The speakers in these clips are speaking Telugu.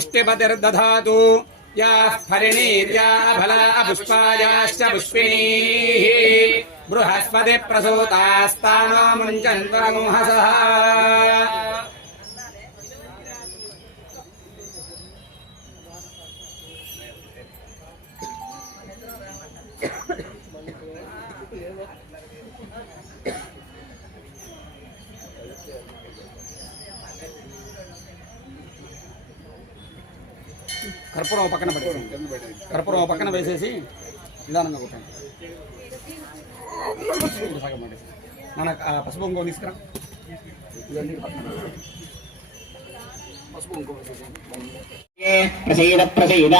पुष्टिपतिर्दधातु याः परिणीर्या फला पुष्पायाश्च पुष्पिणीः बृहस्पतिप्रसूतास्तानो मुञ्चन्त्वमुहसः కర్పూరం పక్కన పెట్టండి. కర్పూరం పక్కన వేసేసి నిదానంగా కొట్టండి. మన పసుపు ఇంకో తీసుకురా. పసుపు ఇంకో प्रसीद प्रसीद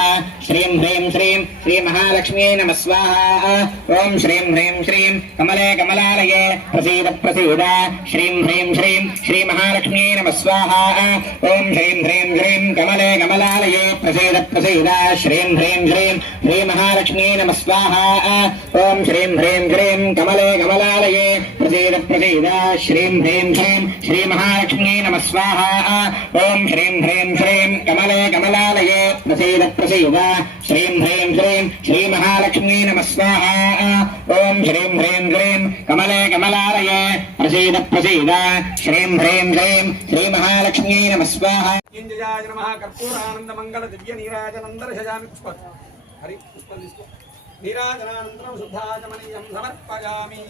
श्रीं ह्रीं श्रीं श्रीमहालक्ष्मी नमः स्वाहा ओं श्रीं ह्रीं श्रीं कमले कमलालये प्रसीद प्रसीद श्रीं ह्रीं श्रीं श्रीमहालक्ष्मी नमः स्वाहा ओं श्रीं ह्रीं श्रीं कमले कमलालये प्रसीद प्रसीद श्रीं ह्रीं श्रीं श्रीमहालक्ष्मी नमः स्वाहा ओं श्रीं ह्रीं श्रीं कमले कमलालये प्रसीद प्रसीद श्रीं ह्रीं श्रीं श्रीमहालक्ष्मी नमः स्वाहा ओं श्रीं ह्रीं श्रीं कमले कमलालये प्रसीद प्रसीद श्रीं ह्रीं श्रीं श्रीमहालक्ष्मी नमः स्वाहा ओं श्रीं ह्रीं श्रीं कमले कमलालये प्रसीद प्रसीद श्रीं ह्रीं श्रीं श्रीमहालक्ष्मी नमः स्वाहा इंद्रियाय नमः कर्पूरानंद मंगल दिव्य नीराजनं दर्शयामि पुष्पं हरि पुष्पं తీసుకో నీరాజనానంతరం శుద్ధాచమనీయం సమర్పయామి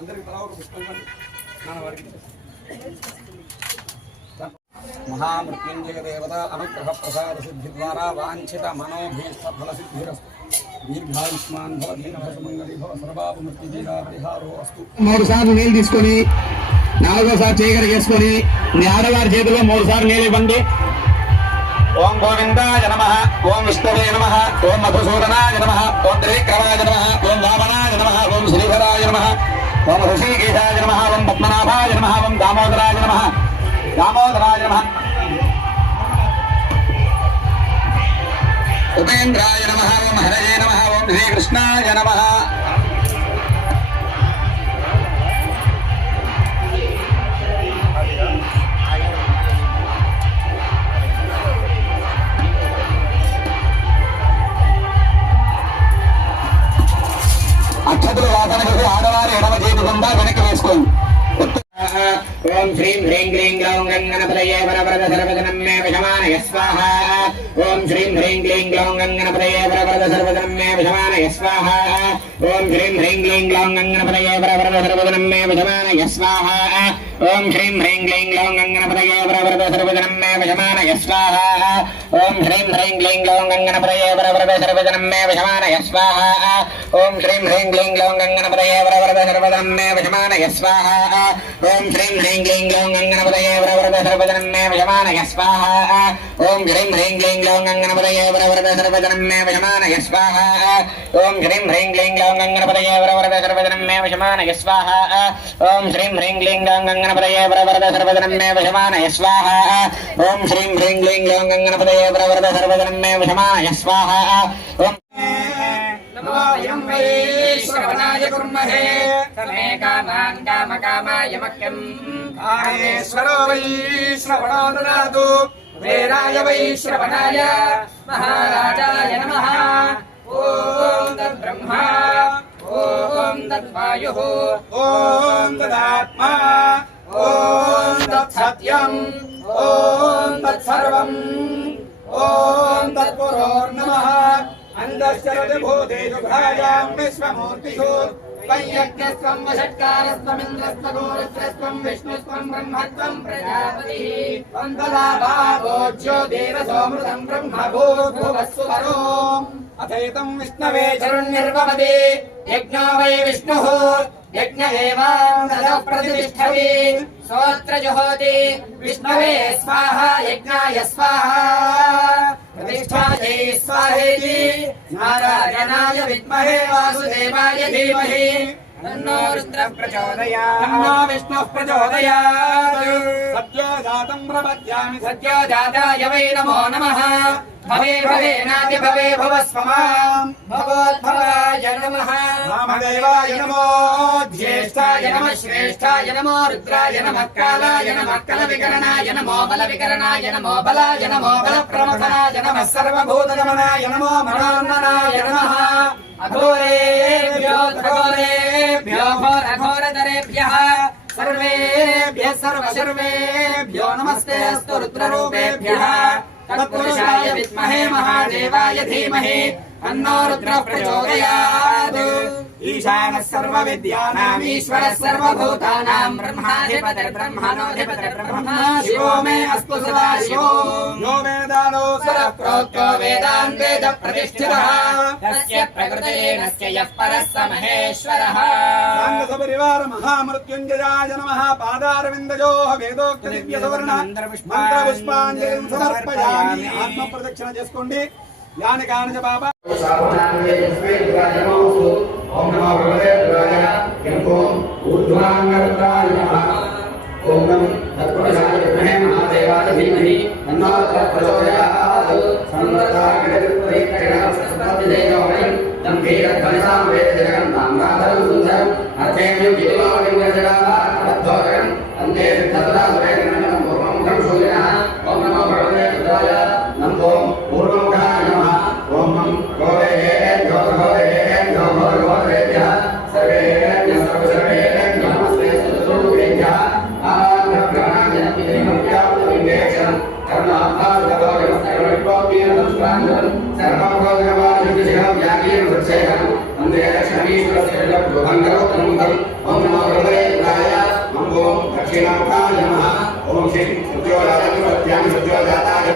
అందరికి తల ఒక పుష్పం నానవారికి महामृत्युंजय देवता अनुग्रह प्रसाद सिद्धि द्वारा वांछित मनोभीष्ट फल सिद्धिरस्तु दीर्घायुष्मान भव दीर्घसुमंगली भव सर्वापमृत्युंजय परिहारो अस्तु। మూడు సార్లు నీళ్ళు తీసుకొని నాలుగోసారి చేయగలిగేసుకొని మీ ఆడవారి చేతిలో మూడు సార్లు నీళ్ళు ఇవ్వండి. ओं गोविंदाय नमः ओं विष्णवे नमः ओं मधुसूदनाय नमः ओं त्रिविक्रमाय नमः ओं वामनाय नमः ओं श्रीधराय नमः ओं ऋषिकेशाय नमः ओं पद्मनाभाय नमः ओं दामोदराय नमः दामोदराय नमः उपेन्द्राय नमः ओं हरये नमः ओं श्रीकृष्णाय नमः అక్షతులు వాసన చేసి ఆడవారి ఎడమ చేతి గుండా వెనక్కి వేసుకోండి. ओं श्रीं ह्रीं क्लीं ग्लौं गङ्गणपतये वरवरद सर्वजनं मे विषमानय स्वाहा ओं श्रीं ह्रीं क्लीं ग्लौं गङ्गणपतये वरवरद सर्वजनं मे विषमानय स्वाहा ओं श्रीं ह्रीं क्लीं ग्लौं गङ्गणपतये वरवरद सर्वजनं मे विषमानय स्वाहा ओं श्रीं ह्रीं क्लीं ग्लौं गङ्गणपतये वरवरद सर्वजनं मे विषमानय स्वाहा ओं श्रीं ह्रीं क्लीं ग्लौं गङ्गणपतये वरवरद सर्वजनं मे विषमानय स्वाहा ओं श्रीं ह्रीं क्लीं ग्लौं गङ्गणपतये वरवरद सर्वजनं मे विषमानय स्वाहा ओं श्रीं ह्रीं क्लीं ग्लौं गङ्गणपतये वरवरद सर्वजनं मे विषमानय स्वाहा ओं श्रीं ह्रीं क्लीं ग्लौं गङ्गणपतये वरवरद सर्वजनं मे विषमानय स्वाहा ओं श्रीं ह्रीं क्लीं ग्लौं गङ्गणपतये वरवरद सर्वजनं मे विषमानय स्वाहा ओं श्रीं ह्रीं क्लीं ग्लौं गङ्गणपतये वरवरद सर्वजनं मे विषमानय स्वाहा ओं श्रीं ह्रीं क्लीं ग्लौं गङ्गणपतये वरवरद सर्वजनं मे विषमानय स्वाहा ओं नमो यं वैश्रवणाय कुर्महे तमे कामान् कामकामाय मह्यं कामेश्वरो वैश्रवणो ददातु वीराय वैश्रवणाय महाराजाय नमः ॐ तद्ब्रह्मा ॐ तद्वायुः ॐ तदात्मा ॐ तत्सत्यम् ॐ तत्सर्वम् ॐ तत्पुरोर्नमः अंधश्चरति भूतेषु भायां विश्वमूर्तिषु वैयज्ञस्त्वं वषट्कारस्त्वमिन्द्रस्त्वगोरुद्रस्त्वं विष्णुस्त्वं ब्रह्मत्वं प्रजापतिः त्वं तदा भावोज्यो देवसोमृतं ब्रह्मभूर्भुवस्सु वरो अथैतं विष्णवे चरुण्यर्वपदे यज्ञो वै विष्णुः यज्ञ एवान्ततः प्रतिष्ठति सोऽत्र जुहोति विष्णवे स्वाहा यज्ञाय स्वाहा प्रतिष्ठायै स्वाहेति नारायणाय विद्महे वासुदेवाय धीमहि तन्नो रुद्रः प्रचोदयात् तन्नो विष्णुः प्रचोदयात् सद्यो जातं प्रपद्यामि सद्यो जाताय वै नमो नमः भवे भवेनादि भवे भवस्वमाम् भवोद्भवाय नमः वामदेवाय नमो ज्येष्ठाय नमः श्रेष्ठाय नमो रुद्राय नमः कालाय नमः कलविकरणाय नमो बलविकरणाय नमो बलाय नमो बलप्रमथनाय नमः सर्वभूतगमनाय नमो मनोन्मनाय नमः अघोरेभ्यो घोरघोरतरेभ्यः सर्वेभ्यः सर्वेभ्यो नमस्ते अस्तु रुद्ररूपेभ्यः तत्पुरुषाय विद्महे महादेवाय धीमहि तन्नो रुद्रः प्रचोदयात् ईशानः सर्वविद्यानाम् ईश्वरः सर्वभूतानां ब्रह्माधिपतिर्ब्रह्मणोऽधिपतिर्ब्रह्मा शिवो मे अस्तु सदा शिवो यो वेदानो सरः प्रोक्तो वेदान्तेन प्रतिष्ठितः तस्य प्रकृतेनस्य यः परः स महेश्वरः साङ्गसपरिवार महामृत्युञ्जयाय नमः पादारविन्दयोः वेदोक्त दिव्य सुवर्ण మంత్రపుష్పాంజలిం సమర్పయామి ఆత్మప్రదక్షిణ చేసుకోండి యాని కానిచ బాబా ఓం నమో భగవతే రుద్రాయ ఓం ఊర్ధ్వాంగరుద్రాయ నమః ఓం నమో తత్పురుషాయ విద్మహే మహాదేవాయ ధీమహి తన్నో రుద్రః ప్రచోదయాత్ సంవత్సరాగ్రహ సంపత్తిదేవో వయం తం వీరధ్వనిసాం వేదజగం నామ్రాధరం సుందరం అర్థేయం జిదివాలింగజలాధోగం అంతే తదా సురేంద్రనం పూర్వముఖం సూర్యః ఓం నమో భగవతే రుద్రాయ నమో పూర్వముఖాయ నమః ఓం నమో గోవేభ్యో గోవేభ్యः సర్వేభ్యः సర్వేభ్యः నమస్తే సద్గురుభ్యः ఆనందప్రాణాజనపిదేహం కరుణాభాగవగమస్తకరుణోపీనమస్కారం సర్వభోగవాదిశేహం యాగీయం వృక్షేహం వందే లక్ష్మీశ్వరస్య భంగరోత్తమం ఓం నమో భగవతే రుద్రాయ ఓం దక్షిణాముఖాయ నమః ఓం శ్రీ సత్యోజాతాయ సత్యామి సత్యోజాతాయ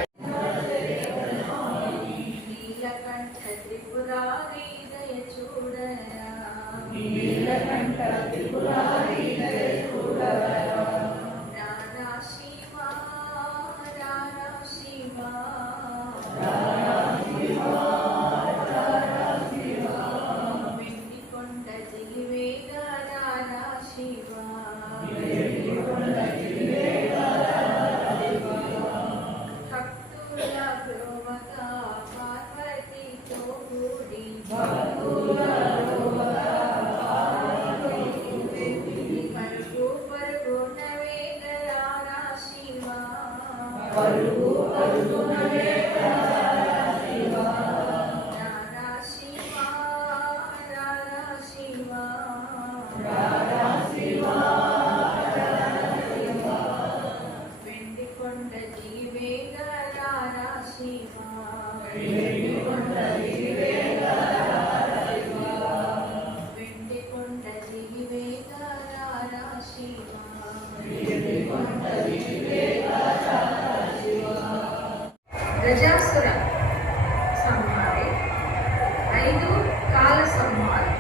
గజాసుర సంహారే 5 కాల సంహారం.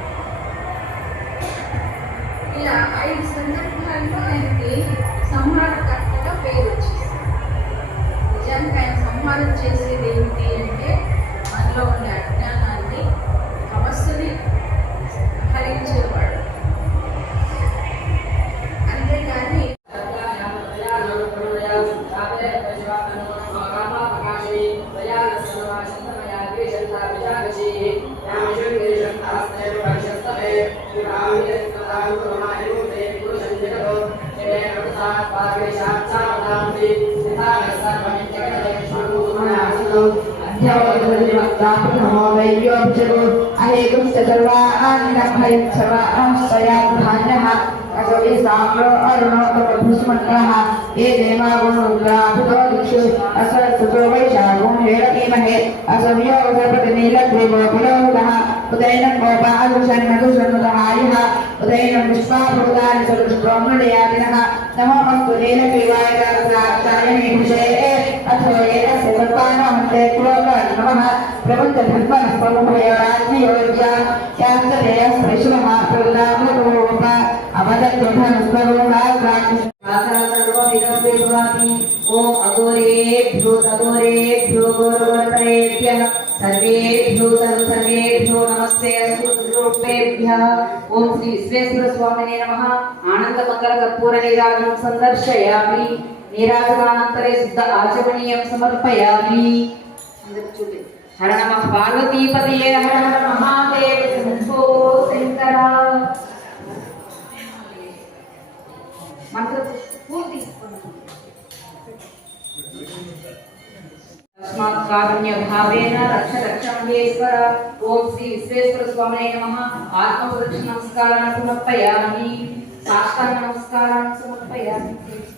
ఇలా 5 సందర్భాల్లో ఆయనకి సంహారకర్తగా పేరు వచ్చింది. నిజానికి ఆయన సంహారం చేసేది ఏమిటి అంటే మనలో ఉండే అజ్ఞానాన్ని తమస్సుని హరించేవాడు. అంతేగాని ఓం అఘోరేభ్యో తఘోరేభ్యో ఘోరఘోరతరేభ్యః సర్వేభ్యో నమస్తే అస్తు రూపేభ్యః. ఓం శ్రీ విశ్వేశ్వర స్వామినే నమః. ఆనందమంగళ కర్పూర నీరాజనం సందర్శయామి. నీరాజనానంతరే శుద్ధ ఆచమనీయం సమర్పయామి. హర నమః పార్వతీపతయే హర హర మహాదేవ శంభో శంకర. మంత్ర పూర్తి तस्मात् कारुण्य भावेन रक्ष रक्ष महेश्वर ओम श्री विश्वेश्वर स्वामिने नमः आत्मप्रदक्षिण नमस्कारान् समर्पयामि साष्टांग नमस्कारान् समर्पयामि